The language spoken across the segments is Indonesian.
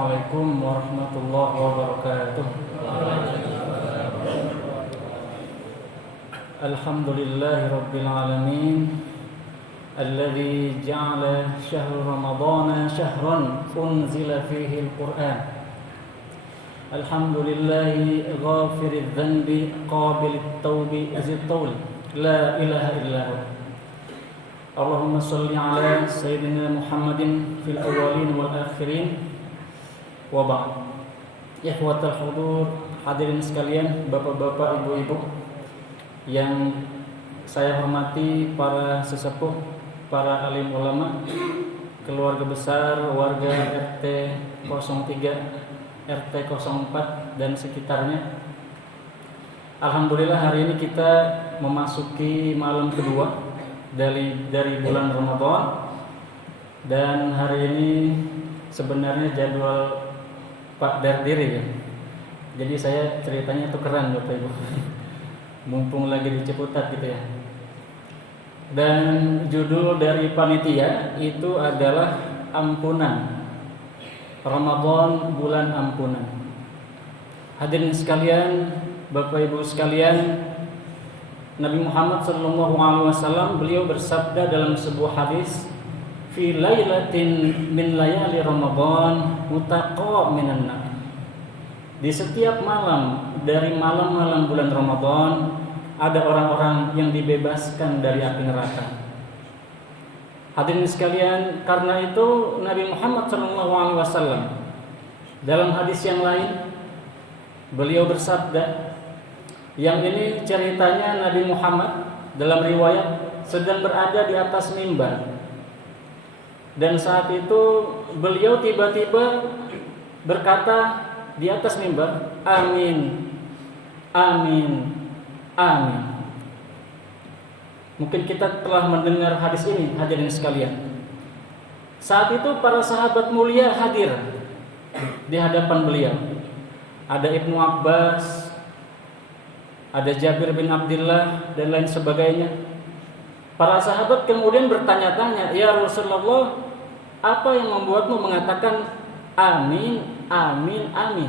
Assalamualaikum warahmatullahi wabarakatuh. Alhamdulillahi rabbil alamin, alladzi ja'ala syahr ramadhana syahran unzila fihi al-Qur'an. Alhamdulillahi ghafiriz dzanbi qabilit taubi azid taul. La ilaha illallah. Allahumma salli ala sayyidina Muhammadin fil awwalin wal akhirin wa ba'd. Ikhwatal hudur, hadirin sekalian, bapak-bapak, ibu-ibu yang saya hormati, para sesepuh, para alim ulama, keluarga besar warga RT 03, RT 04 dan sekitarnya. Alhamdulillah hari ini kita memasuki malam kedua dari bulan Ramadan, dan hari ini sebenarnya jadwal Pak Dardiri ya. Jadi saya ceritanya tukeran Bapak Ibu. Mumpung lagi di Ciputat gitu ya. Dan judul dari panitia itu adalah ampunan. Ramadan bulan ampunan. Hadirin sekalian, Bapak Ibu sekalian, Nabi Muhammad SAW beliau bersabda dalam sebuah hadis, fi lailatin min layali Ramadan mutaqa minan nar. Di setiap malam dari malam-malam bulan Ramadan ada orang-orang yang dibebaskan dari api neraka. Hadirin sekalian, karena itu Nabi Muhammad SAW dalam hadis yang lain beliau bersabda, yang ini ceritanya Nabi Muhammad dalam riwayat sedang berada di atas mimbar. Dan saat itu beliau tiba-tiba berkata di atas mimbar, amin, amin, amin. Mungkin kita telah mendengar hadis ini, hadirin sekalian. Saat itu para sahabat mulia hadir di hadapan beliau. Ada Ibnu Abbas, ada Jabir bin Abdullah dan lain sebagainya. Para sahabat kemudian bertanya-tanya, ya Rasulullah, apa yang membuatmu mengatakan amin, amin, amin?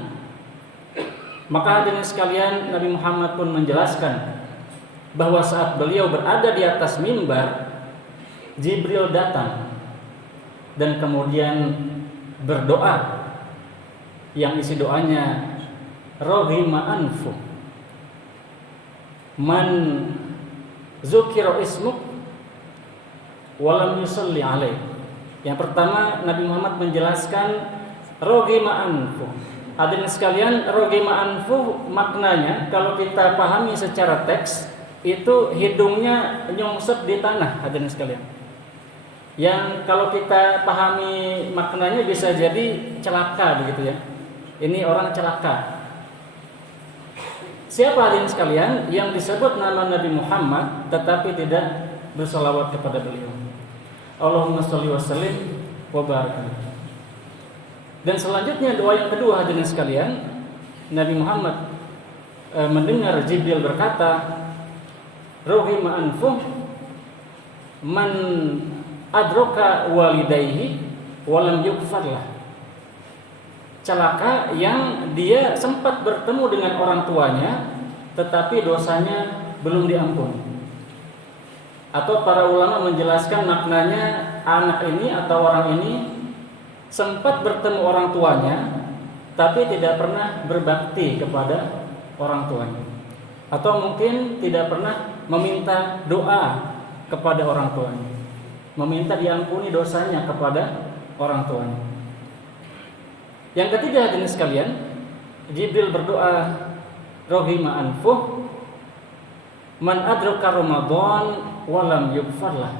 Maka hadirin sekalian, Nabi Muhammad pun menjelaskan bahwa saat beliau berada di atas mimbar, Jibril datang dan kemudian berdoa, yang isi doanya roghima anfu man zukira ismuk walam yusalli alaih. Yang pertama, Nabi Muhammad menjelaskan roghima anfu. Hadirin sekalian, roghima anfu maknanya kalau kita pahami secara teks itu hidungnya nyungsep di tanah, hadirin sekalian. Yang kalau kita pahami maknanya bisa jadi celaka begitu ya. Ini orang celaka. Siapa hadirin sekalian yang disebut nama Nabi Muhammad tetapi tidak bersalawat kepada beliau? Allahumma sholli wa sallim wa barik. Dan selanjutnya doa yang kedua, hadirin sekalian, Nabi Muhammad mendengar Jibril berkata, roghima anfuh man adroka walidayhi walam yukfarlah. Celaka yang dia sempat bertemu dengan orang tuanya tetapi dosanya belum diampuni. Atau para ulama menjelaskan maknanya, anak ini atau orang ini sempat bertemu orang tuanya tapi tidak pernah berbakti kepada orang tuanya, atau mungkin tidak pernah meminta doa kepada orang tuanya, meminta diampuni dosanya kepada orang tuanya. Yang ketiga, hadirin sekalian, Jibril berdoa, roghima anfuh man adraka Ramadan walam yugfarlah.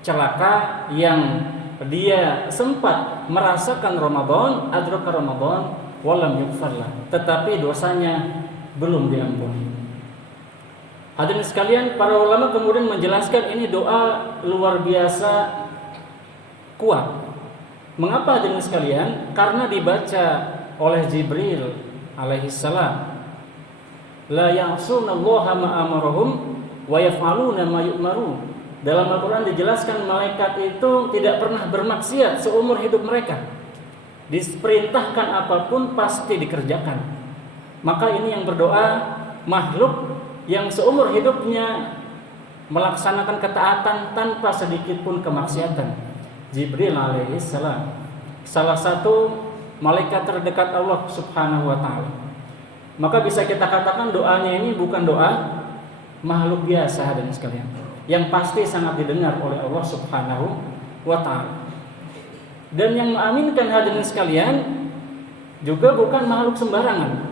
Celaka yang dia sempat merasakan Ramadan, adraka Ramadan walam yugfarlah, tetapi dosanya belum diampuni. Hadirin sekalian, para ulama kemudian menjelaskan ini doa luar biasa kuat. Mengapa hadirin sekalian? Karena dibaca oleh Jibril alaihi salam. La ya'sunallaha ma amarahum wa yaf'aluna ma yu'marun. Dalam Al-Qur'an dijelaskan malaikat itu tidak pernah bermaksiat seumur hidup mereka. diperintahkan apapun pasti dikerjakan. Maka ini yang berdoa makhluk yang seumur hidupnya melaksanakan ketaatan tanpa sedikit pun kemaksiatan. Jibril alaihissalam, salah satu malaikat terdekat Allah subhanahu wa ta'ala. Maka bisa kita katakan doanya ini bukan doa makhluk biasa hadirin sekalian, yang pasti sangat didengar oleh Allah subhanahu wa ta'ala. Dan yang mengaminkan hadirin sekalian juga bukan makhluk sembarangan.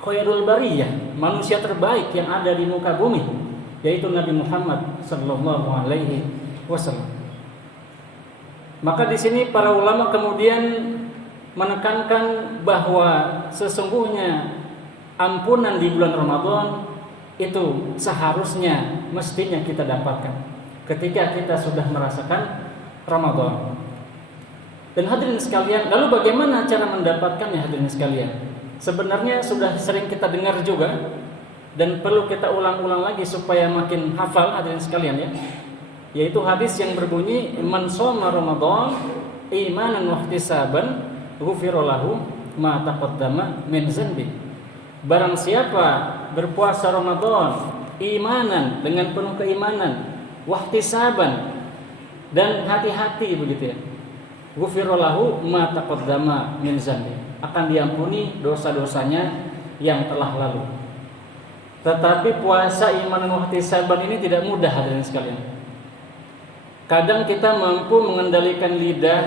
Khairul bariyah, manusia terbaik yang ada di muka bumi, yaitu Nabi Muhammad sallallahu alaihi wasallam. Maka di sini para ulama kemudian menekankan bahwa sesungguhnya ampunan di bulan Ramadan itu seharusnya mestinya kita dapatkan ketika kita sudah merasakan Ramadan. Dan hadirin sekalian, lalu bagaimana cara mendapatkannya hadirin sekalian? Sebenarnya sudah sering kita dengar juga dan perlu kita ulang-ulang lagi supaya makin hafal hadirin sekalian ya. Yaitu hadis yang berbunyi man shoma Ramadan imanan wa ihtisaban ghufira lahu ma taqaddama min dzanbi. Barang siapa berpuasa Ramadan imanan, dengan penuh keimanan, wa ihtisaban, dan hati-hati begitu ya, ghufira lahu ma taqaddama min dzanbi, akan diampuni dosa-dosanya yang telah lalu. Tetapi puasa iman dan ihtisaban ini tidak mudah hadirin sekalian. Kadang kita mampu mengendalikan lidah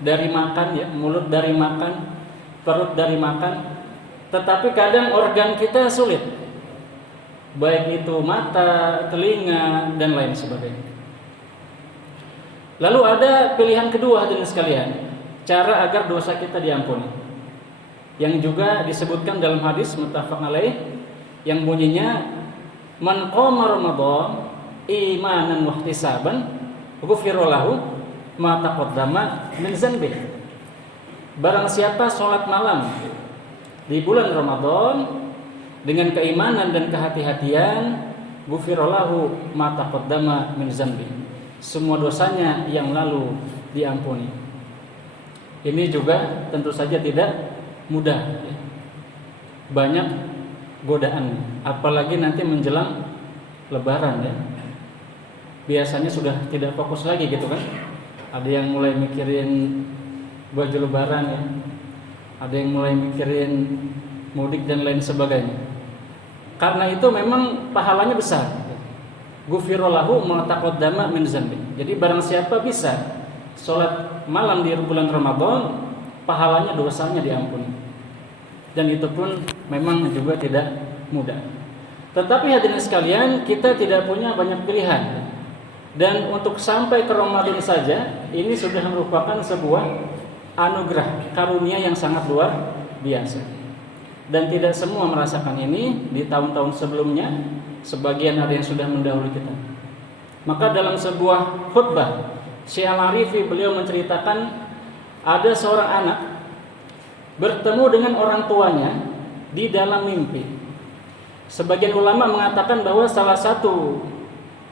dari makan ya, mulut dari makan, perut dari makan, tetapi kadang organ kita sulit. Baik itu mata, telinga, dan lain sebagainya. Lalu ada pilihan kedua hadirin sekalian, cara agar dosa kita diampuni, yang juga disebutkan dalam hadis muttafaq alaih yang bunyinya man qama Ramadan imanan wa ihtisaban ghufira lahu ma taqaddama min dzanbi. Barang siapa sholat malam di bulan Ramadan dengan keimanan dan kehati-hatian, ghufira lahu ma taqaddama min dzanbi, semua dosanya yang lalu diampuni. Ini juga tentu saja tidak mudah ya. Banyak godaan, apalagi nanti menjelang Lebaran ya. Biasanya sudah tidak fokus lagi gitu kan. Ada yang mulai mikirin baju Lebaran ya, ada yang mulai mikirin mudik dan lain sebagainya. Karena itu memang pahalanya besar. Ghufira lahu ma taqaddama min dzanbi. Jadi barang siapa bisa sholat malam di bulan Ramadan, pahalanya dosanya diampuni. Dan itu pun memang juga tidak mudah. Tetapi hadirin sekalian, kita tidak punya banyak pilihan. Dan untuk sampai ke Ramadan saja, ini sudah merupakan sebuah anugerah, karunia yang sangat luar biasa. Dan tidak semua merasakan ini di tahun-tahun sebelumnya. Sebagian ada yang sudah mendahului kita. Maka dalam sebuah khutbah, Syekh Al-Arifi beliau menceritakan ada seorang anak bertemu dengan orang tuanya di dalam mimpi. Sebagian ulama mengatakan bahwa salah satu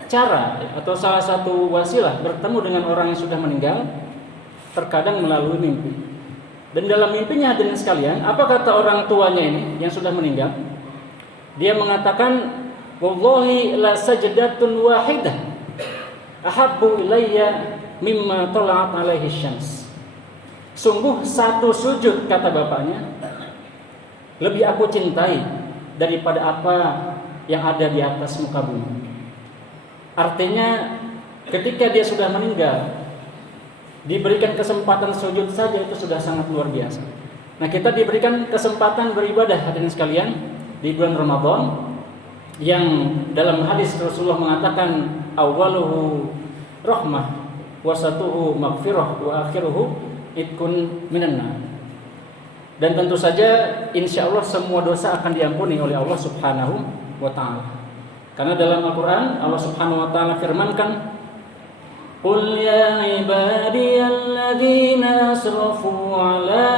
cara atau salah satu wasilah bertemu dengan orang yang sudah meninggal terkadang melalui mimpi. Dan dalam mimpinya hadirin sekalian, apa kata orang tuanya ini yang sudah meninggal? Dia mengatakan, wallahi la sajdatun wahidah ahabbu ilayya mimma tala'at alaihi syams. Sungguh satu sujud, kata bapaknya, lebih aku cintai daripada apa yang ada di atas muka bumi. Artinya ketika dia sudah meninggal, diberikan kesempatan sujud saja itu sudah sangat luar biasa. Nah, kita diberikan kesempatan beribadah hadirin sekalian di bulan Ramadan, yang dalam hadis Rasulullah mengatakan awwaluhu rahmah, wasatuhu maghfirah, wa akhiruhu itqun minan nar. Dan tentu saja insyaallah semua dosa akan diampuni oleh Allah Subhanahu wa taala. Karena dalam Al-Qur'an Allah Subhanahu wa taala firmankan, qul ya ibadiyalladzina asrafu ala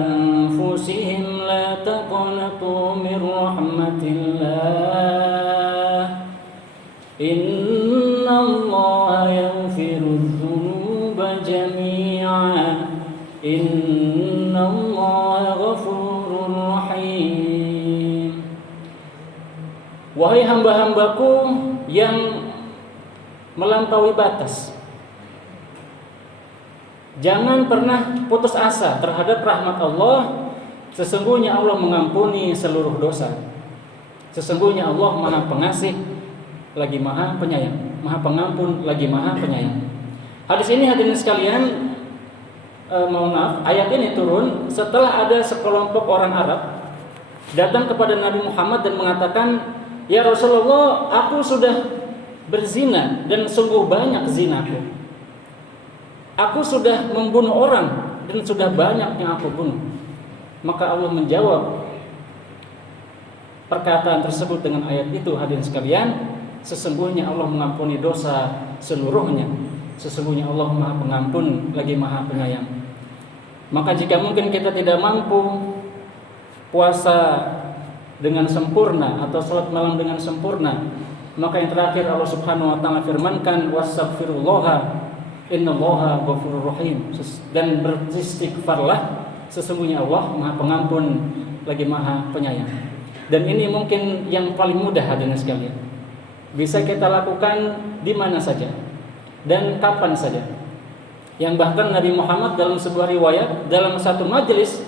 anfusihim la taqnatu min rahmatillah innallaha yaghfirudz dzunuba jami'a innallaha ghafurur rahim. Wahai hamba-hambaku yang melampaui batas, jangan pernah putus asa terhadap rahmat Allah. Sesungguhnya Allah mengampuni seluruh dosa. Sesungguhnya Allah Maha Pengasih lagi Maha Penyayang, Maha Pengampun lagi Maha Penyayang. Hadis ini hadirin sekalian, mohon maaf, ayat ini turun setelah ada sekelompok orang Arab datang kepada Nabi Muhammad dan mengatakan, "Ya Rasulullah, aku sudah berzina dan sungguh banyak zinaku. Aku sudah membunuh orang dan sudah banyak yang aku bunuh." Maka Allah menjawab perkataan tersebut dengan ayat itu, hadirin sekalian, sesungguhnya Allah mengampuni dosa seluruhnya. Sesungguhnya Allah Maha Pengampun lagi Maha Penyayang. Maka jika mungkin kita tidak mampu puasa dengan sempurna atau salat malam dengan sempurna, maka yang terakhir Allah Subhanahu wa taala firmankan, "Wastaghfirullaha innallaha ghafurur rahim." Dan beristighfarlah, sesungguhnya Allah Maha Pengampun lagi Maha Penyayang. Dan ini mungkin yang paling mudah hadirin sekalian. Bisa kita lakukan di mana saja dan kapan saja. Yang bahkan Nabi Muhammad dalam sebuah riwayat, dalam satu majelis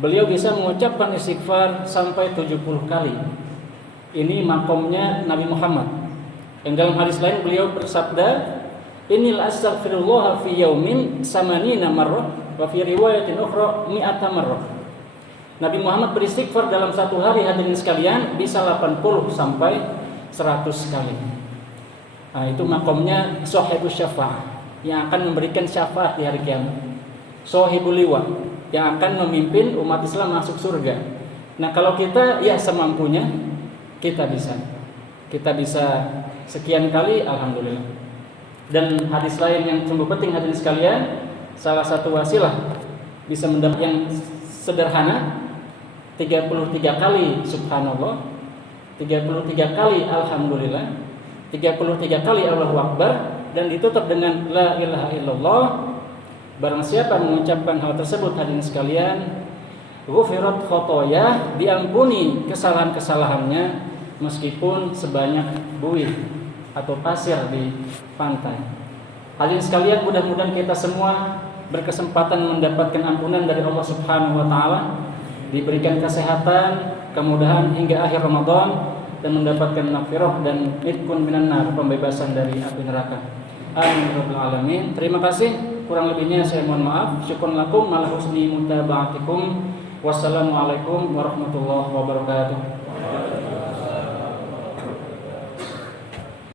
beliau bisa mengucapkan istighfar sampai 70 kali. Ini makomnya Nabi Muhammad. Yang dalam hadis lain beliau bersabda, "Innil astaghfirullah fi yaumin samanina marrah wa fi riwayatin ukhra mi'ata marrah." Nabi Muhammad beristighfar dalam satu hari hadirin sekalian bisa 80 sampai 100 kali. Nah, itu makomnya Shahibus Syafa'ah yang akan memberikan syafaat di hari kiamat. Shahibul Liwa yang akan memimpin umat Islam masuk surga. Nah, kalau kita ya semampunya kita bisa sekian kali, alhamdulillah. Dan hadis lain yang sungguh penting hadirin sekalian, salah satu wasilah bisa mendapat yang sederhana, 33 kali subhanallah, 33 kali alhamdulillah, 33 kali Allahu Akbar, dan ditutup dengan la ilaha illallah. Barang siapa mengucapkan hal tersebut hadirin sekalian, ghufirat khotoyah, diampuni kesalahan-kesalahannya meskipun sebanyak buih atau pasir di pantai. Hadirin sekalian, mudah-mudahan kita semua berkesempatan mendapatkan ampunan dari Allah Subhanahu wa taala, diberikan kesehatan, kemudahan hingga akhir Ramadan, dan mendapatkan maghfirah dan itqun minan nar, pembebasan dari api neraka. Amin ya rabbal alamin. Terima kasih. Kurang lebihnya saya mohon maaf. Syukran lakum ala husni mutaba'atikum. Wassalamualaikum warahmatullahi wabarakatuh.